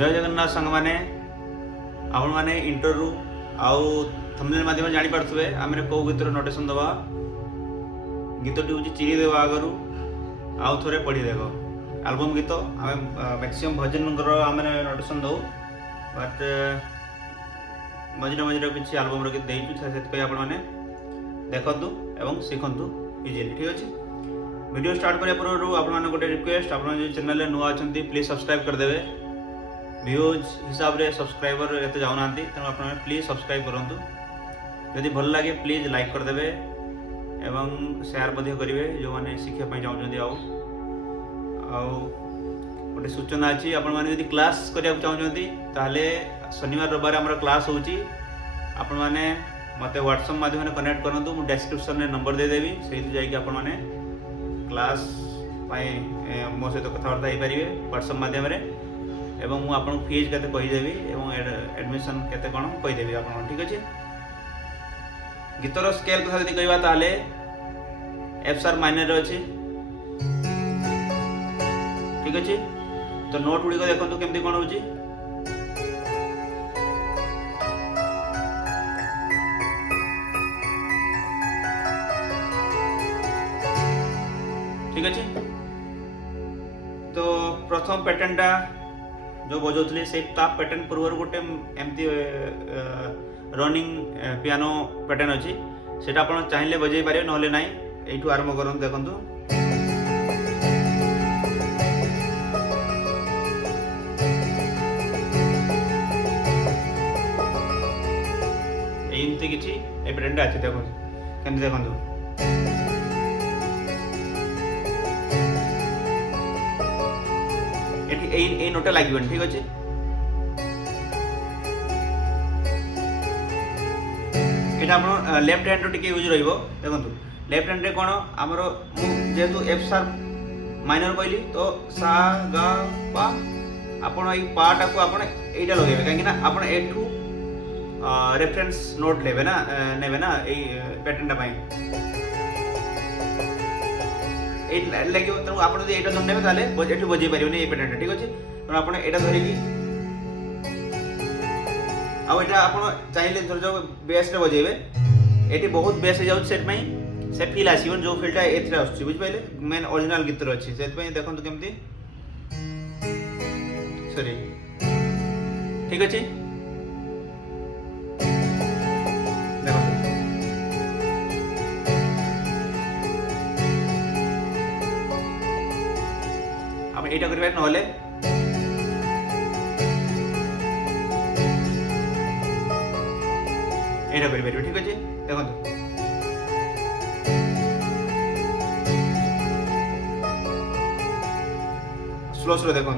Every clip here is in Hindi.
जय जगन्नाथ सांग मैंने आपण मैंने इंटरव्यू आउ थंबनेल माध्यम जानी पारथुबे आमे को गीतर नोटेशन दबा गीतटी हूँ चिरी देव आगु आउ थे पढ़ी देव आल्बम गीत आम मैक्सीम भजन आम नोटेशन दौ बट मझे मझे किसी आल्बम गीत देचु से आपने देखु एवं शिखु इजिली ठीक अच्छे। वीडियो स्टार्ट करने पूर्व आप गोटे रिक्वेस्ट आप चैनल नुआ अच्छा प्लीज सब्सक्राइब करदे व्यूज हिसाब से सब्सक्राइबर एत जाऊना तेणु आप प्लीज सब्सक्राइब करूँ जदि भल लगे प्लीज लाइक करदे एवं शेयर करेंगे जो मैंने शिखापी चाहते गोटे सूचना अच्छी आपड़ी क्लास करने चाहते ताहले शनिवार रविवार आम क्लास होची आपण मैंने मत व्हाट्सएप माध्यम कनेक्ट करूँ मुझे डिस्क्रिप्शन में नंबर देदेवी से जाने क्लास मो सहित कथबार्ता हो पारे व्हाट्सएप माध्यम एवं मुझे आपको फीज के कहीदेवी एडमिशन केते कौन कहीदेवी आप ठीक अच्छे। गीतर स्केल कथा यदि कहवा ताले एफ सार माइनर अच्छे ठीक अच्छे। तो नोट गुड़िक देखो केमती कौन हो ठीक अच्छे। तो प्रथम पैटर्नटा जो बजाऊली से पैटर्न पूर्व गोटे एमती रनिंग पियानो पैटर्न अच्छी से आप चाहिए बजे पारे ना ना यू आरंभ कर देखु एमती किसी पैटर्नटा अच्छे देखो केमती देखु ये नोटा लगे ठीक अच्छे। यहाँ आप लेफ्ट हैंड टे यूज रही देखो लेफ्ट हैंड रे कौन आमर जेहेतु एफ सार माइनर कहली तो सा गा पा आपण ये पाटा को आप लगे कहीं आप एठू रेफरेंस नोट लेबे ना ये पैटर्नटा लगे तेणु आप यहाँ धर ने ये बजे पारे ये पैटर्न ठीक अच्छे। तेणु आप यहाँ धरिकी आप चाहिए धर जाओ बेस बजेबे ये बहुत बेस हो जाए से फिल आसो जो फिल्टा ए बुझिपारे मेन ओरिजिनल गीत अच्छी से देखो केमती सॉरी ठीक अच्छे। यहाँ कर ना यहाँ कर ठीक अच्छे। देखो स्लो स्लो देखो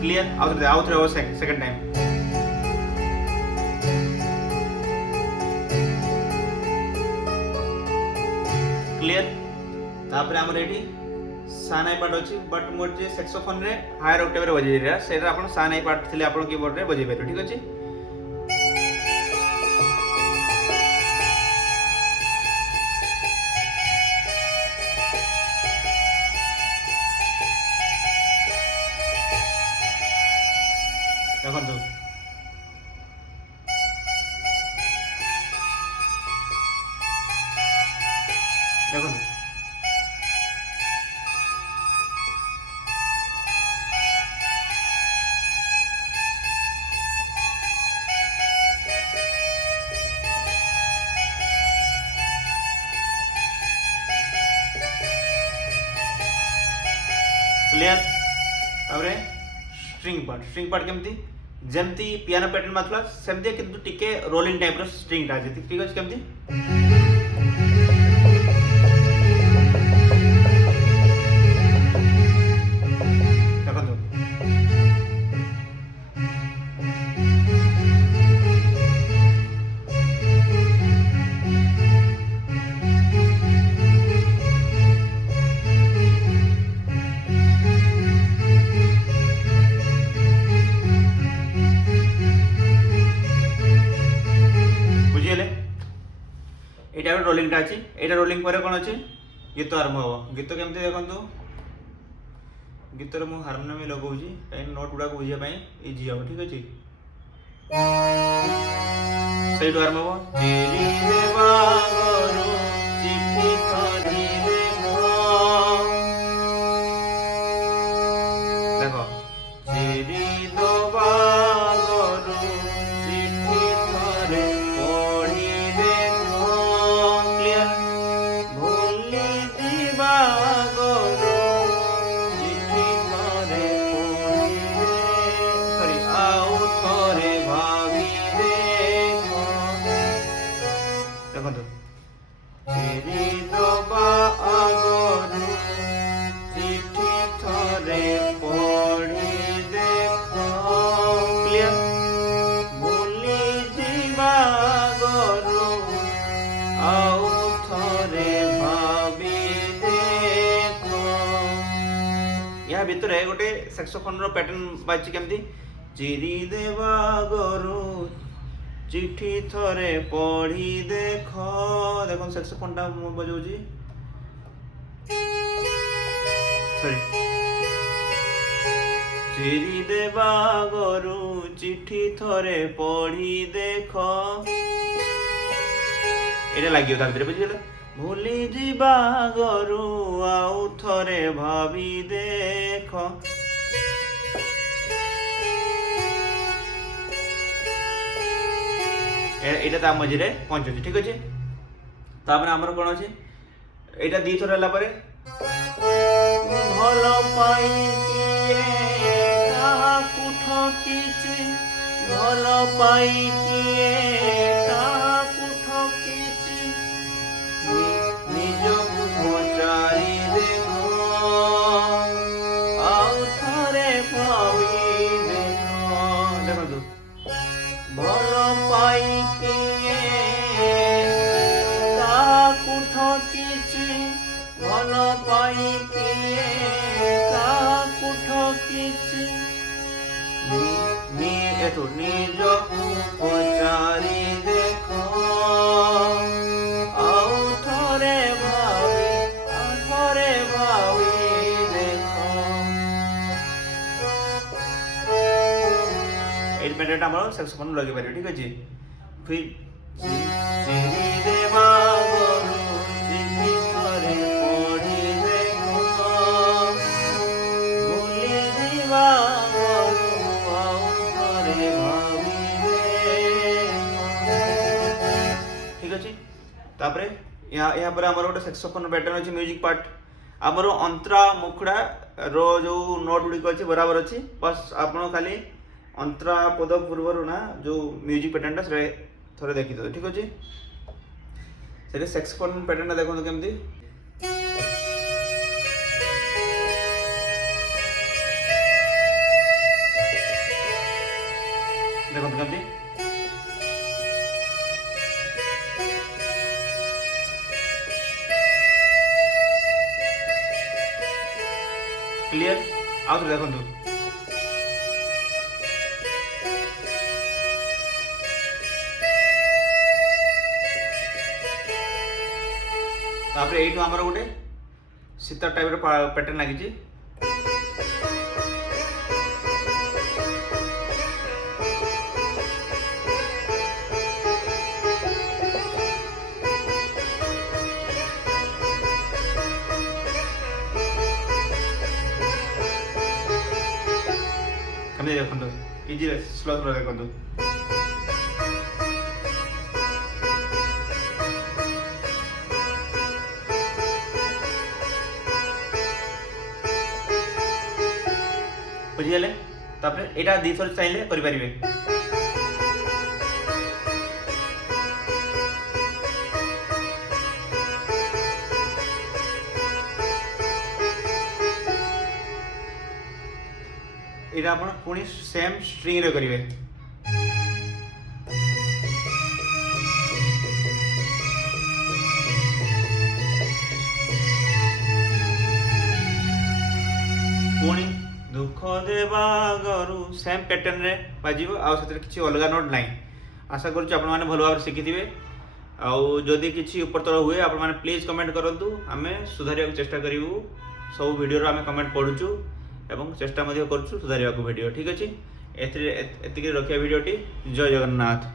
क्लियर आउ थे सेकंड टाइम क्लियर। तापर आमर ये सा नाई पार्ट अच्छी बट मोर जे सेक्सोफोन रे हायर ऑक्टेव रे बजे रहा से आप सा नाई पार्ट थे आप कीबोर्ड रे बजे पारे ठीक अच्छे। देखो देखो क्लियर। स्ट्रिंग पार्ट केमती जमती पियानो पैटर्न माथला सेमती किंतु टिके रोलिंग टाइप रो स्ट्रिंग टा जे ठीक अछि केमती गोटे रोलिंग अच्छी यहाँ रोलिंग पर कौन अच्छे गीत आरंभ हम गीत केमती देखो गीतर मुझे हारमोनियम लगाऊँ कहीं नोट गुड़ाक बुझापी इजी हम ठीक अच्छे से आरंभ या भितर गोटे सैक्सोफोन रो पैटर्न बाजी केमती चिरी देवा गरु चिठी थरे पढ़ी देख देखो सैक्सोफोन टा बजाऊँ सॉरी चिरी देवा गरु चिठी थरे पढ़ी देख एटा लगे बुझीगल भूली जीवा गरु आउ थरे भाभी देख एटा मझे पंच अच्छे ठीक अच्छे तापर आमर कौन अच्छे यहाँ दी थर है भल पाई ठकिछि भल पाई ठकिछि निजकु पचारि देख आउ थरे भावी देख देखो भल पाई ठकिछि भल पाई ठकिछि निजकु पचारि देख आउ थरे भावी देख एट मेथड हमर सैक्सोफोन लगे पारे ठीक अछि फिर चिरी देवा गरु चिठी थरे पढ़ी देख भूली जीवा तापरे यहाँ पर आमर गोटे सैक्सोफोन पैटर्न अच्छी म्यूजिक पार्ट आमर अंतरा मुखड़ा रो जो नोट गुड़िक अच्छी बराबर अच्छी बस आप खाली अंतरा पद पूर्वर ना जो म्यूजिक पैटर्नटा से थोड़े देखी दे ठीक अच्छे से सैक्सोफोन पैटर्नटा देखो केमती देखो केमती क्लियर आउट देखो तापर एठू आमर गोटे सीता टाइप पैटर्न लगी देखो इजी स्लो स्लो देखो बुझीगले तापर एटा दी थर चाहिए करि परिबे एटा आपण पुणी सेम स्ट्रिंग रे करिवे पुणी दुख देवा गरु सेम पैटर्न रे बाजिबो आ सेते किछि अलगा नोट नाही आशा करूछु आपण माने भलो भाव शिखिथिबे आउ जदि किसी ऊपर तल हुए आप प्लीज कमेंट करूँ आम सुधार चेष्टा करूँ सब वीडियो आम कमेंट पढ़ुचु एवं चेष्टा करूँ सुधार वीडियो ठीक अच्छे एतिक रखिया वीडियोटी जय जगन्नाथ।